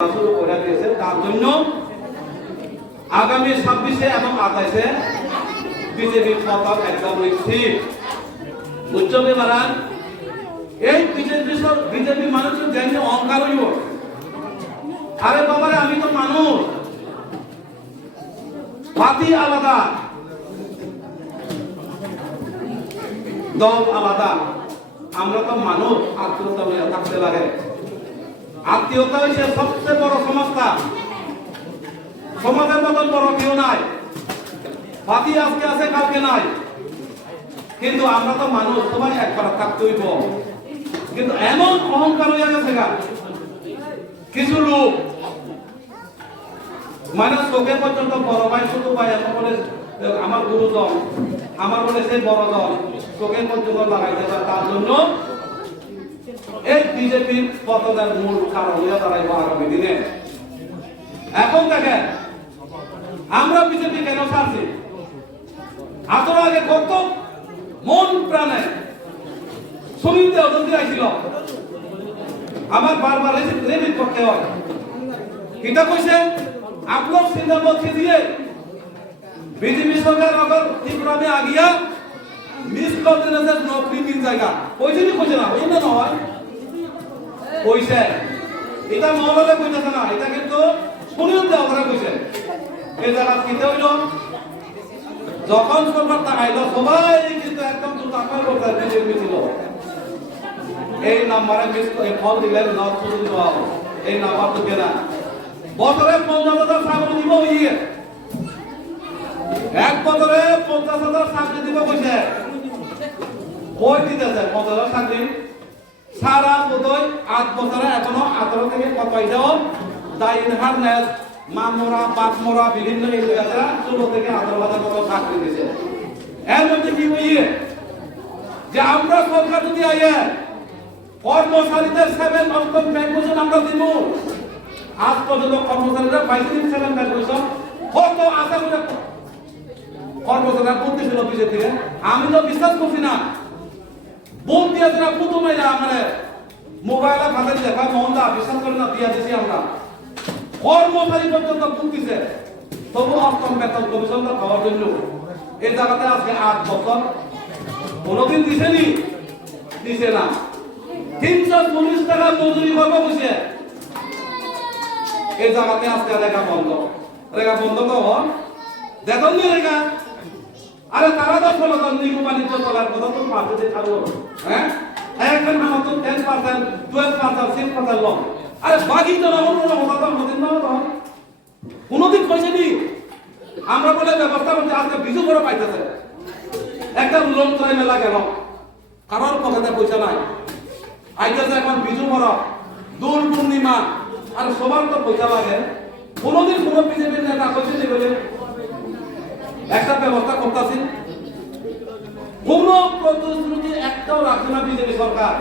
শুরু করে দিয়েছে। তার জন্য আগামী 26-এ এবং 28-এ বিজেপির পতাকা একদম স্থির। বুঝতে পারেন এই বিজেপি মানুষের জন্য অহংকার হইব। আরে বাবারে আমি তো মানুষ, পার্টি আলাদা, দল আলাদা, আমরা তো মানুষ। আত্মীয়তা থাকতে লাগে। আত্মীয়তা হচ্ছে সবচেয়ে বড় সংস্থা। সমাজের মতন বড় কেউ নাই। পার্টি আজকে আছে কালকে নাই, কিন্তু আমরা তো মানুষ, সবাই একবার থাকতে হইব। কিন্তু এমন অহংকার হয়ে গেছে গা কিছু লোক, মানে চোখে পর্যন্ত বড় ভাই ছোট ভাই এত বলে আমার গুরুজন, আমার বলে সেই বড় দল চোখে পর্যন্ত লাগাই দেবে। তার জন্য এই বিজেপির পতনের মূল কারণ হয়ে দাঁড়াইব আগামী দিনে। এখন দেখেন আমরা বিজেপি কেন ছাড়ছি। আসলে আগে কত মন প্রাণে শ্রমিকদের অদন্তি আইছিল, আমার বারবার রিপিট করতে হয়। কিতা কইছে আপনার সিনেমা দিয়ে বিজেপি সরকার अगर তীব্রভাবে আগিয়া মিস করতে না নকরি মিল জায়গা কইছে নি, কইছে না, ওই না হয় কইছে। এটা মহলে কইতাছে না, এটা কিন্তু শুনিও দেওয়া করে কইছে। এই জায়গা কিতে হইল, যখন সরকার তাকাইল সবাই কিন্তু একদম তো তাকাই করতে বিজেপি ছিল। এই নাম্বারে মিস করে ফল দিলে নট শুরু দেওয়া হবে। এই নাম্বার তো কেনা বছরে 50,000 চাকরি দিব, ইয়ে এক বছরে 50,000 চাকরি দিব কইছে। কই দিতেছে 50,000 চাকরি সারা বোধহয় 8 বছরে এখনো 18 থেকে কত হইলো দাইন হারনেস মামরা বাপমরা বিভিন্ন এলাকাতে 16 থেকে 18,000 কত চাকরি দিয়েছে। এর মধ্যে কি হইয়ে যে আমরা সরকার যদি আইয়ে কর্মচারীদের 7 অষ্টম পেনশন আমরা দিব। আজ পর্যন্ত কর্মচারীরা 7 পেনশন কত আশা করে কর্মচারীরা করতেছিল বিজেপি থেকে। আমি তো বিশ্বাস করছি না। বোন দিয়েছে না প্রথমে আমার মোবাইলে ফাঁসে দেখা মহন্দা বিশ্বাস করে না দিয়া দিছি আমরা। কর্মচারী পর্যন্ত ভুগতেছে, তবু অষ্টম বেতন কমিশনটা পাওয়ার জন্য এই জায়গাতে আজকে 8 বছর কোনোদিন দিছেনি, দিছে না। 340 টাকা মজুরি করবো বুঝে এই জায়গাতে আজকে রেখা বন্ধ। রেখা বন্ধ তো বেতন দিয়ে রেখা। আরে তারা তো ফলতন নিগম বাণিজ্য চলার কথা তো পার্টিতে চালু। হ্যাঁ এখন আমার তো 10%, 12%, 6% লোক। আরে বাকি তো না অন্য কথা তো আমাদের না তো কোনোদিন পয়সা নি। আমরা বলে ব্যবস্থা করতে আজকে বিজু বড় পাইতেছে। একটা লোন ট্রাই মেলা গেল, কারোর পকেটে পয়সা নাই। আইতেছে এখন বিজু বড়, দোল পূর্ণিমা, আর সবার তো পয়সা লাগে। কোনোদিন কোনো বিজেপির নেতা পয়সা দিবে একটা ব্যবস্থা করতেছি, কোন প্রতিশ্রুতি একটাও রাখছে না বিজেপি সরকার।